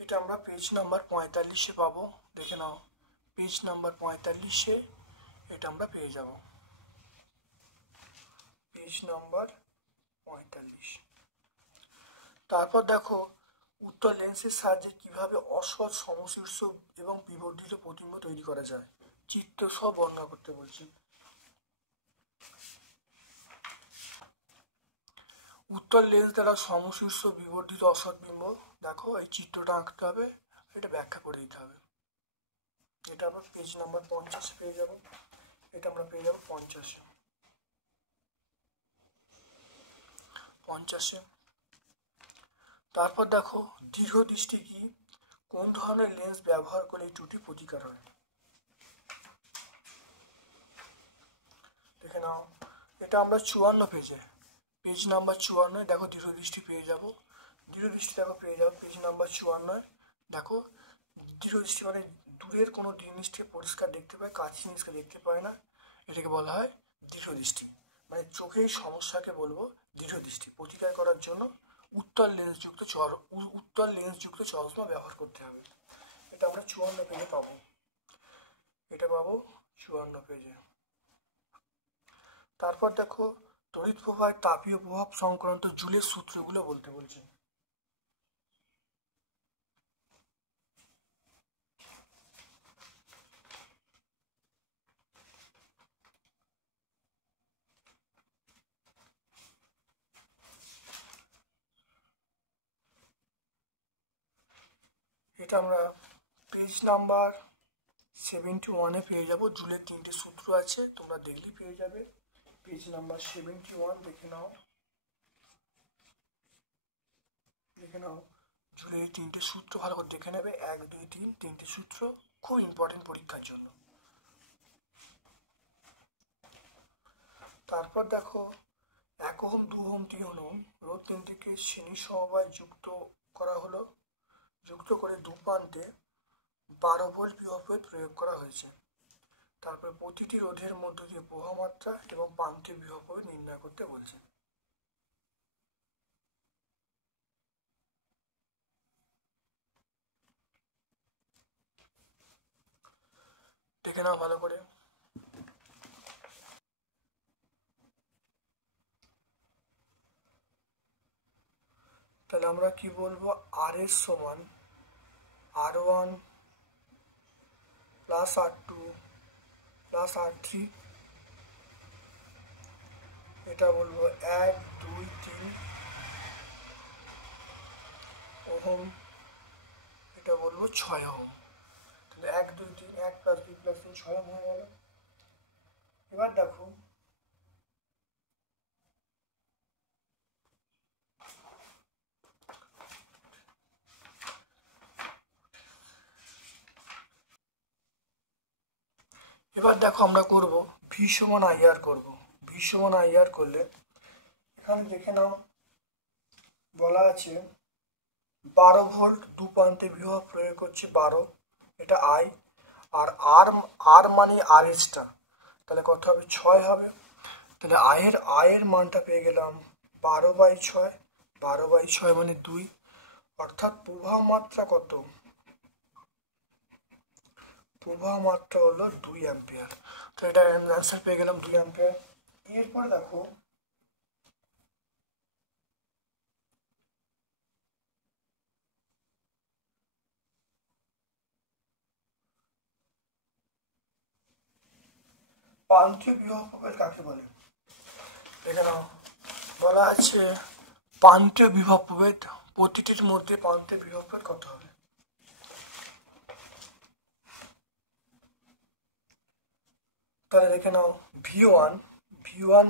এটা আমরা পেজ নাম্বার 45-এ পাবো। দেখে নাও, পেজ নাম্বার 45-এ এটা আমরা পেয়ে যাব, পেজ নাম্বার 45। তারপর দেখো উত্তল লেন্সের সাহায্যে কিভাবে অসৎ সমশীর্ষ এবং বিবর্ধিত প্রতিবিম্ব তৈরি করা যায়, চিত্র সহ বর্ণনা করতে বলছি। উত্তল লেন্স দ্বারা সমশীর্ষ বিবর্ধিত অসৎ বিম্ব, দেখো এই চিত্রটা আঁকতে হবে, এটা ব্যাখ্যা করে দিতে হবে। এটা আমরা পেজ নাম্বার 50 পেয়ে যাব, এটা আমরা পেয়ে যাব 50-এ। তারপর দেখো দীর্ঘদৃষ্টি কি, কোন ধরনের লেন্স ব্যবহার করে এই ত্রুটি প্রতিকার হয়। দেখে নাও, এটা আমরা 54 পেজে, পেজ নাম্বার 54 দেখো দৃঢ়দৃষ্টি পেয়ে যাব। দৃঢ়দৃষ্টি দেখো পেয়ে যাবো পেজ নাম্বার 54। দেখো দৃঢ়দৃষ্টি মানে দূরের কোনো জিনিসকে পরিষ্কার দেখতে পায়, কাছের জিনিসকে দেখতে পায় না, এটাকে বলা হয় দৃঢ়দৃষ্টি। মানে চোখের সমস্যাকে বলবো দৃঢ়দৃষ্টি। প্রতিকার করার জন্য উত্তল লেন্সযুক্ত চশমা ব্যবহার করতে হবে। এটা আমরা 54 পেজে পাবো, এটা পাবো 54 পেজে। তারপর দেখো তড়িৎ প্রবাহের তাপীয় প্রভাব সংক্রান্ত জুলের সূত্রগুলো বলতে বলছে। এটা আমরা পেজ নাম্বার 71-এ পেয়ে যাব। জুলের 3টে সূত্র আছে, তোমরা দেখলেই পেয়ে যাবে। পেজ নাম্বার 71 দেখে নাও, জুলের 3টে সূত্র ভালো করে দেখে নেবে, 1 2 3 3টে সূত্র খুব ইম্পর্টেন্ট পরীক্ষার জন্য। তারপর দেখো 1 ওহম 2 ওহম 3 ওহম রোধ তিনটিকে শ্রেণী সমবায় যুক্ত করা হলো, যুক্ত করে দু প্রান্তে 12 ভোল্ট বিভব প্রয়োগ করা হয়েছে। তারপর প্রতিটি রোধের মধ্য দিয়ে প্রবাহ মাত্রা এবং প্রান্তে বিভব নির্ণয় করতে বলছে। দেখে নাও ভালো করে। তাহলে আমরা কি বলবো, আর এর সমান R1 plus R2 plus R3, এটা বলবো 1 2 3 ওহম, এটা বলবো 6 ওহম। তাহলে 1 2 3 1 প্লাস 2 প্লাস 3 6 ওহম হয়ে গেল। এবার দেখো এবার দেখো আমরা করব ভি সমান আইআর করব। ভি সমান আইআর করলে এখানে দেখে নাও বলা আছে 12 ভোল্ট দু প্রান্তে বিভব প্রয়োগ করছি 12, এটা আই। আর আর আর মানে আর এসটা, তাহলে কত হবে 6 হবে। তাহলে আয়ের মানটা পেয়ে গেলাম 12/6, 12/6 মানে 2, অর্থাৎ প্রবাহ মাত্রা কত? প্রবাহ মাত্রা হলো 2 অ্যাম্পিয়ার। তো এটা অ্যান্সার পেয়ে গেলাম 2 অ্যাম্পিয়ার। এরপর দেখো প্রান্তীয় বিভব প্রভেদ কাকে বলে? এখানে বলা আছে প্রান্তীয় বিভব প্রভেদ, প্রতিটির মধ্যে প্রান্তীয় বিভব প্রভেদ কত হবে? তাহলে দেখে নাও ভি ওয়ান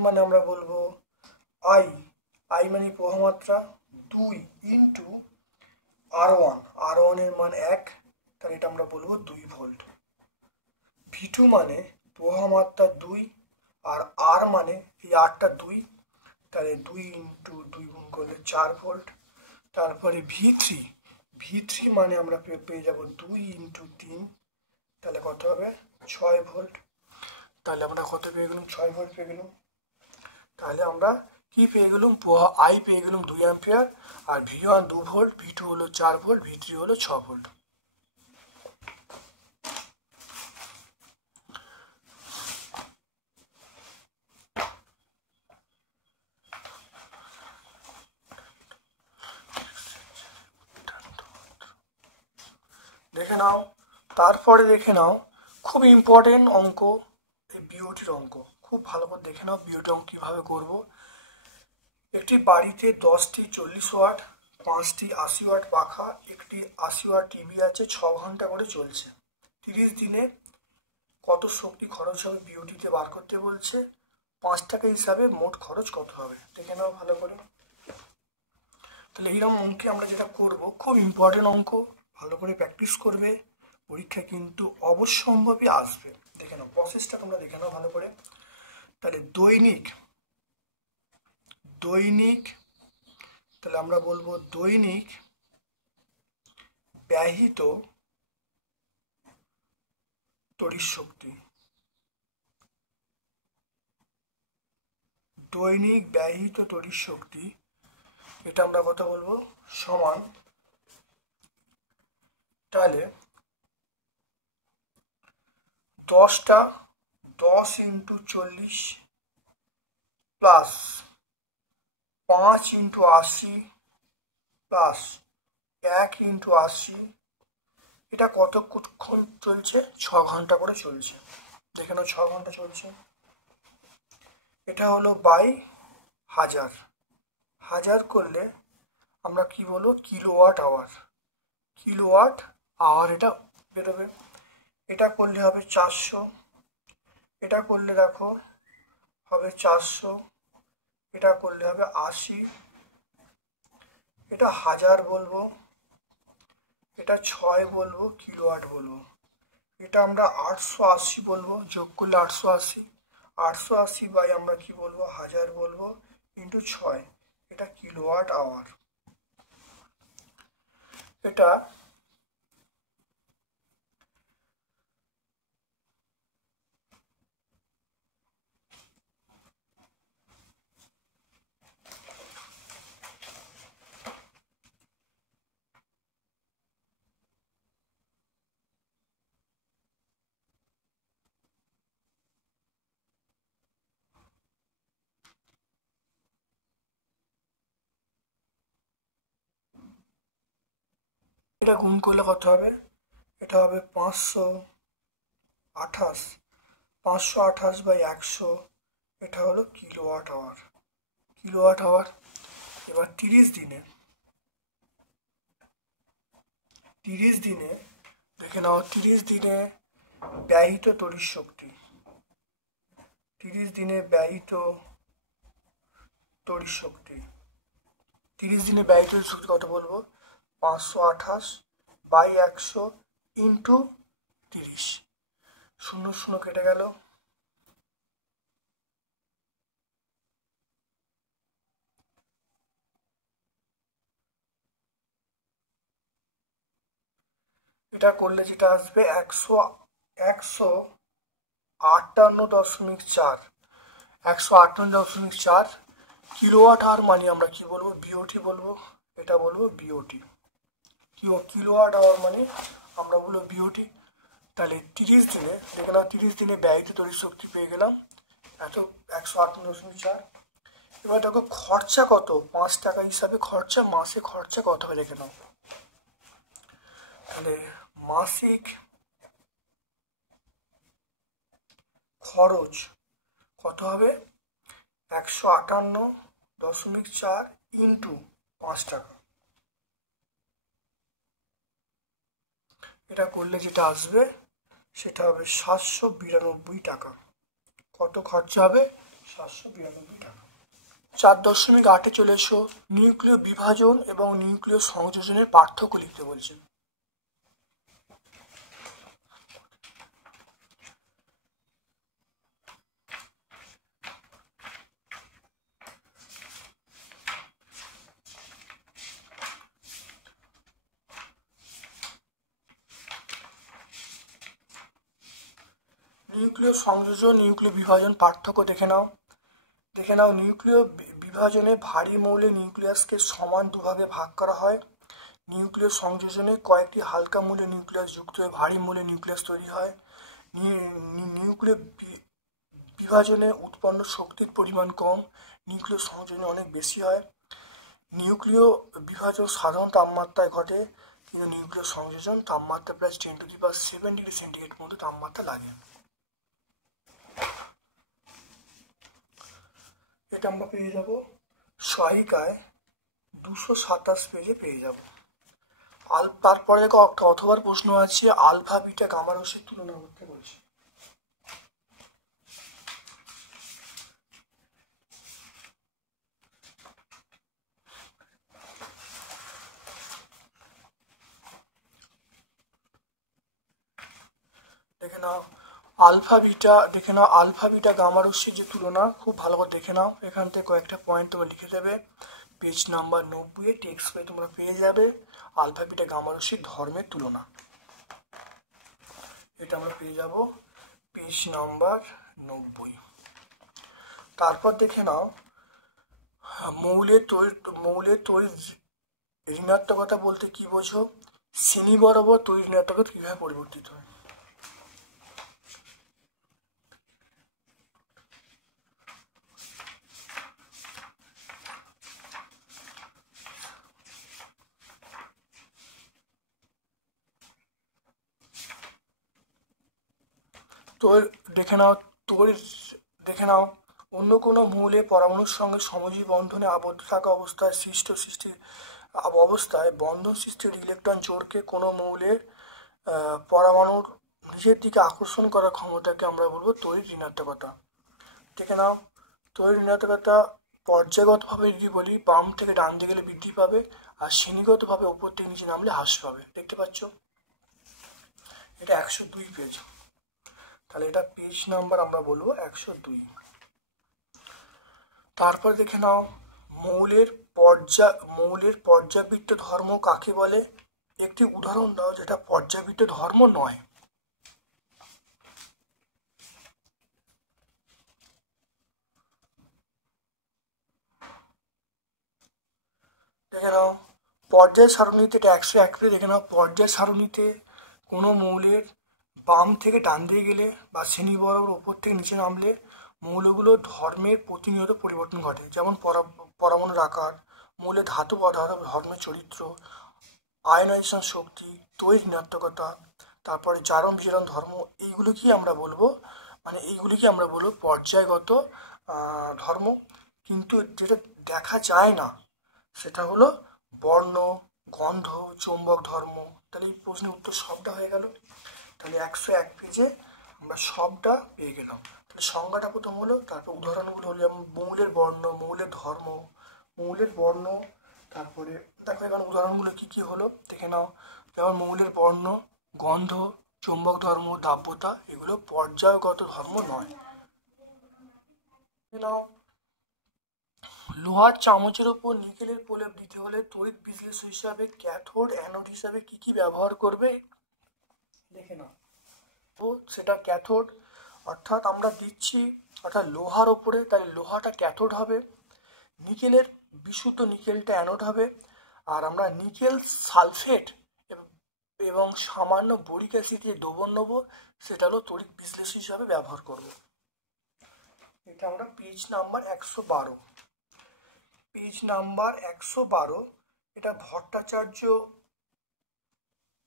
মানে আমরা বলবো আই মানে প্রবাহ মাত্রা 2 ইন্টু আর ওয়ান এর মান 1, তাহলে এটা আমরা বলবো 2 ভোল্ট। ভি2 মানে প্রবাহ মাত্রা 2 আর আর মানে এই আরটা 2, তাহলে 2 ইন্টু 2 গুণ করলে 4 ভোল্ট। তারপরে ভি থ্রি মানে আমরা পেয়ে যাব 2 ইন্টু 3, তাহলে কত হবে 6 ভোল্ট। তাহলে আমরা কত পেয়ে গেলাম? 6 ভোল্ট পেয়ে গেলাম। তাহলে আমরা কি পেয়ে গেলাম? আই পেয়ে গেলাম 2 অ্যাম্পিয়ার, আর ভি1 2 ভোল্ট, ভি2 হলো 4 ভোল্ট, ভি3 হলো 6 ভোল্ট। দেখে নাও, তারপরে দেখে নাও খুব ইম্পর্টেন্ট অঙ্ক, এই বিওটির অঙ্ক। খুব ভালো করে দেখে নাও বিওটির অঙ্ক কীভাবে করবো। একটি বাড়িতে 10টি 40 ওয়াট, 5টি 80 ওয়াট পাখা, একটি 80 ওয়াট টিভি আছে, 6 ঘন্টা করে চলছে। 30 দিনে কত শক্তি খরচ হবে বিওটিতে বার করতে বলছে। 5 টাকা হিসাবে মোট খরচ কত হবে? দেখে নাও ভালো করে। তাহলে এইরকম অঙ্কে আমরা যেটা করব, খুব ইম্পর্টেন্ট অঙ্ক, ভালো করে প্র্যাকটিস করবে, পরীক্ষা কিন্তু অবশ্যম্ভাবী আসবে। দেখে নাও প্রসেসটা, তোমরা দেখে নাও ভালো করে। তাহলে দৈনিক, তাহলে আমরা বলবো দৈনিক ব্যয়িত তড়িৎ শক্তি, দৈনিক ব্যয়িত তড়িৎ শক্তি, এটা আমরা কথা বলবো সমান, তাহলে 10 into 40 plus 5 into 80 plus 1 into 80, এটা কতক্ষণ চলছে? 6 ঘন্টা করে চলছে। দেখে নাও 6 ঘন্টা চলছে। এটা হলো বাই হাজার করলে আমরা কি বলবো? কিলোওয়াট আওয়ার এটা বেরোবে। এটা করলে হবে 400, এটা করলে দেখো হবে 400, এটা করলে হবে 80, এটা 1000 বলবো, এটা 6 বলবো, কিলোওয়াট বলবো। এটা আমরা 880 বলবো, যোগ করলে 880 বাই আমরা কি বলবো? 1000 বলবো, ইন্টু 6, এটা কিলোওয়াট আওয়ার। এটা এটা গুণ করলে কত হবে? এটা হবে 528 বাই 100, এটা হলো কিলোওয়াট আওয়ার। এবার 30 দিনে দেখে নাও, 30 দিনে ব্যয়িত তড়িৎ শক্তি, 30 দিনে ব্যয়িত তড়িৎ শক্তি, 30 দিনে ব্যয়িত শক্তি কত বলবো? 528 বাই 100 ইন্টু 30, শূন্য শূন্য কেটে গেল। এটা করলে যেটা আসবে 158.4 158.4 কিলোওয়াট আওয়ার, মানে আমরা কি বলবো, বিওটি বলবো। এটা বলবো বিওটি, কিলোওয়াট আওয়ার মানে আমরা বলবো বিওটি। তাহলে 30 দিনে দেখে নাও, 30 দিনে ব্যয়িত তড়িৎ শক্তি পেয়ে গেলাম এত 158.4। এবার দেখো খরচা কত, 5 টাকা হিসাবে খরচা, মাসে খরচা কত হবে দেখে নাও। তাহলে মাসিক খরচ কত হবে, 158.4 ইন্টু 5 টাকা। এটা করলে যেটা আসবে সেটা হবে 792 টাকা। কত খরচা হবে, 792 টাকা। 4.8-এ চলে এসো, নিউক্লিয় বিভাজন এবং নিউক্লিয় সংযোজনের পার্থক্য লিখতে বলছে। নিউক্লিয় সংযোজন, নিউক্লিয় বিভাজন পার্থক্য দেখে নাও। নিউক্লিয় বিভাজনে ভারী মৌলে নিউক্লিয়াসকে সমান দুভাগে ভাগ করা হয়। নিউক্লিয় সংযোজনে কয়েকটি হালকা মৌলে নিউক্লিয়াস যুক্ত হয়ে ভারী মৌলে নিউক্লিয়াস তৈরি হয়। নিউক্লিয় বিভাজনে উৎপন্ন শক্তির পরিমাণ কম, নিউক্লিয় সংযোজনে অনেক বেশি হয়। নিউক্লিয় বিভাজন সাধারণ তাপমাত্রায় ঘটে, কিন্তু নিউক্লিয় সংযোজন তাপমাত্রা প্রায় 10⁷ ডিগ্রি সেন্টিগ্রেড পর্যন্ত তাপমাত্রা লাগে। এটা আমরা পেয়ে যাব সহায়িকায় 227 পেজে পেয়ে যাব। তারপরে একটা অথবার প্রশ্ন আছে, আলফা বিটা গামা রশ্মির তুলনা করতে বলছে। দেখে নাও আলফা বিটা গামা রশ্মির যে তুলনা, খুব ভালো করে দেখে নাও। এখান থেকে কয়েকটা পয়েন্ট তোমরা লিখে দেবে, পেজ নাম্বার 90 টেক্সট বই তোমরা পেয়ে যাবে আলফা বিটা গামা রশ্মির ধর্মের তুলনা। এটা আমরা পেয়ে যাব পেজ নাম্বার 90। তারপর দেখে নাও মৌলের তড়িৎ ঋণাত্মকতা বলতে কি বোঝো, শ্রেণী বরাবর তড়িৎ ঋণাত্মকতা কিভাবে পরিবর্তিত হয়। দেখে নাও অন্য কোনো মৌলে পরমাণুর সঙ্গে সমজীব বন্ধনে আবদ্ধ থাকা অবস্থায় বন্ধন সৃষ্টির ইলেকট্রন জোড়কে কোনো মৌলের পরমাণুর নিজের দিকে আকর্ষণ করার ক্ষমতাকে আমরা বলবো তড়িৎ ঋণাত্মকতা। দেখে নাও তড়িৎ ঋণাত্মকতা পর্যায়গতভাবে যদি বলি, বাম থেকে ডান দিকে গেলে বৃদ্ধি পাবে, আর শ্রেণীগতভাবে উপর থেকে নিচে নামলে হ্রাস পাবে। দেখতে পাচ্ছ, এটা 102 পেজ। তাহলে এটা পেজ নাম্বার আমরা বলবো 102। তারপর দেখে নাও মৌলের পর্যাবৃত্ত ধর্ম কাকে বলে, একটি উদাহরণ দাও যেটা পর্যাবৃত্ত ধর্ম নয়। দেখে নাও পর্যায় সারণীতে, এটা 101 দেখে নাও পর্যায় সারণীতে কোনো মৌলের বাম থেকে ডান দিকে গেলে বা শ্রেণী বরাবর উপর থেকে নিচে নামলে মৌলগুলোর ধর্মের প্রতিনিয়ত পরিবর্তন ঘটে, যেমন পরমাণুর আকার, মৌলের ধাতু পদার্থ ধর্মের চরিত্র, আয়নাইজেশন শক্তি, তড়িৎ ঋণাত্মকতা, তারপরে জারণ বিজারণ ধর্ম। এইগুলিকে আমরা বলবো পর্যায়গত ধর্ম। কিন্তু যেটা দেখা যায় না সেটা হলো বর্ণ, গন্ধ, চৌম্বক ধর্ম। তাহলে এই প্রশ্নের উত্তর সবটা হয়ে গেল। তাহলে 101 পেজে আমরা সবটা পেয়ে গেলাম। তাহলে সংজ্ঞাটা প্রথম হলো, তারপর উদাহরণগুলো হলো যেমন মৌলের বর্ণ, মৌলের ধর্ম, মৌলের বর্ণ। তারপরে দেখো এখানে উদাহরণগুলো কি কি হলো দেখে নাও, যেমন মৌলের বর্ণ, গন্ধ, চৌম্বক ধর্ম, দাব্যতা এগুলো পর্যায়গত ধর্ম নয়। নাও, লোহার চামচের উপর নিকেলের প্রলেপ দিতে হলে তড়িৎ বিশ্লেষক হিসাবে ক্যাথোড অ্যানোড হিসাবে কি কি ব্যবহার করবে দেখে নাও। তো সেটা ক্যাথোড, অর্থাৎ আমরা দিচ্ছি অর্থাৎ লোহার ওপরে, তাই লোহাটা ক্যাথোড হবে, নিকেলের বিশুদ্ধ নিকেলটা অ্যানোড হবে, আর আমরা নিকেল সালফেট এবং সামান্য বোরিক অ্যাসিড যে দ্রবণ নেবো সেটা হলো তড়িৎ বিশ্লেষক হিসাবে ব্যবহার করব। এটা আমরা পেজ নাম্বার 112, পেজ নাম্বার 112, এটা ভট্টাচার্য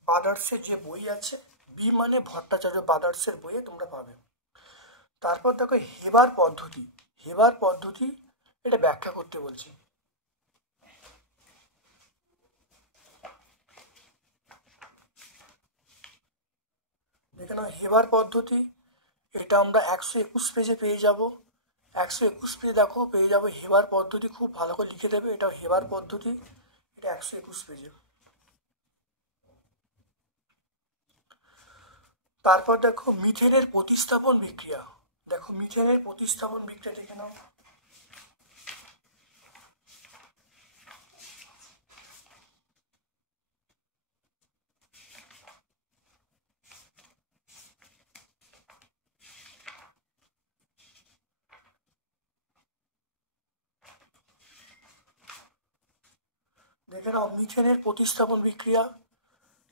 ব্রাদার্সের যে বই আছে, বি মানে ভট্টাচার্য ব্রাদার্সের বইয়ে তোমরা পাবে। তারপর দেখো হেবার পদ্ধতি, হেবার পদ্ধতি এটা ব্যাখ্যা করতে বলছি। দেখে নাও হেবার পদ্ধতি, এটা আমরা 121 পেজে পেয়ে যাব। 121 পেজে দেখো পেয়ে যাবো হেবার পদ্ধতি, খুব ভালো করে লিখে দেবে, এটা হেবার পদ্ধতি, এটা 121 পেজে। তারপর দেখো মিথেনের প্রতিস্থাপন বিক্রিয়া, দেখো মিথেনের প্রতিস্থাপন বিক্রিয়া দেখে নাও। দেখে নাও মিথেনের প্রতিস্থাপন বিক্রিয়া,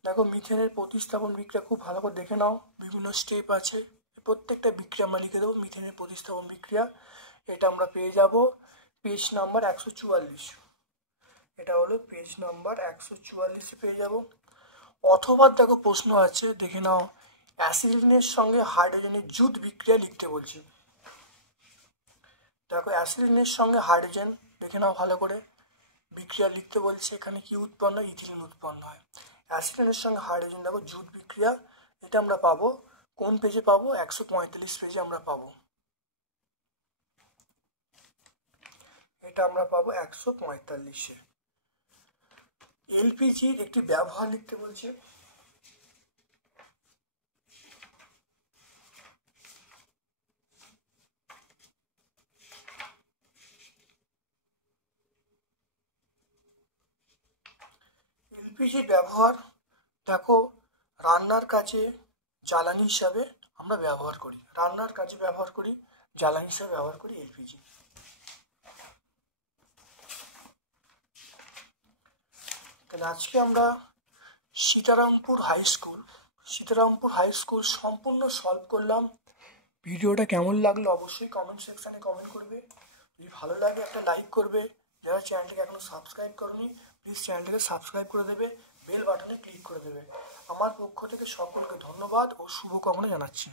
দেখো মিথেনের প্রতিস্থাপন বিক্রিয়া খুব ভালো করে দেখে নাও, বিভিন্ন স্টেপ আছে, প্রত্যেকটা বিক্রিয়া আমরা লিখে দেবো। মিথেনের প্রতিস্থাপন বিক্রিয়া এটা আমরা পেয়ে যাব পেজ নাম্বার 144, এটা হলো পেজ নাম্বার 144 পেয়ে যাব। অথবা দেখো প্রশ্ন আছে, দেখে নাও অ্যাসিলিনের সঙ্গে হাইড্রোজেনের জুট বিক্রিয়া লিখতে বলছি। দেখো অ্যাসিলিনের সঙ্গে হাইড্রোজেন দেখে নাও ভালো করে, বিক্রিয়া লিখতে বলছে, এখানে কি উৎপন্ন হয়, ইথিলিন উৎপন্ন হয়। অ্যাসিলিনের সঙ্গে হাইড্রোজেন দেখো জুট বিক্রিয়া, এটা আমরা পাবো কোন পেজে পাবো, 145 পেজে আমরা পাবো, এটা আমরা পাবো 145-এ। এলপিজির একটি ব্যবহার লিখতে বলছে। এলপিজির ব্যবহার দেখো রান্নার কাজে জ্বালানি হিসাবে আমরা ব্যবহার করি, রান্নার কাজে ব্যবহার করি, জ্বালানি হিসাবে ব্যবহার করি এলপিজি। তাহলে আজকে আমরা সীতারামপুর হাই স্কুল সম্পূর্ণ সলভ করলাম। ভিডিওটা কেমন লাগলো অবশ্যই কমেন্ট সেকশানে কমেন্ট করবে, যদি ভালো লাগে একটা লাইক করবে, যারা চ্যানেলটিকে এখনো সাবস্ক্রাইব করনি প্লিজ চ্যানেলটিকে সাবস্ক্রাইব করে দেবে, বেল বাটনে ক্লিক করে দেবে। আমার পক্ষ থেকে সকলকে ধন্যবাদ ও শুভকামনা জানাচ্ছি।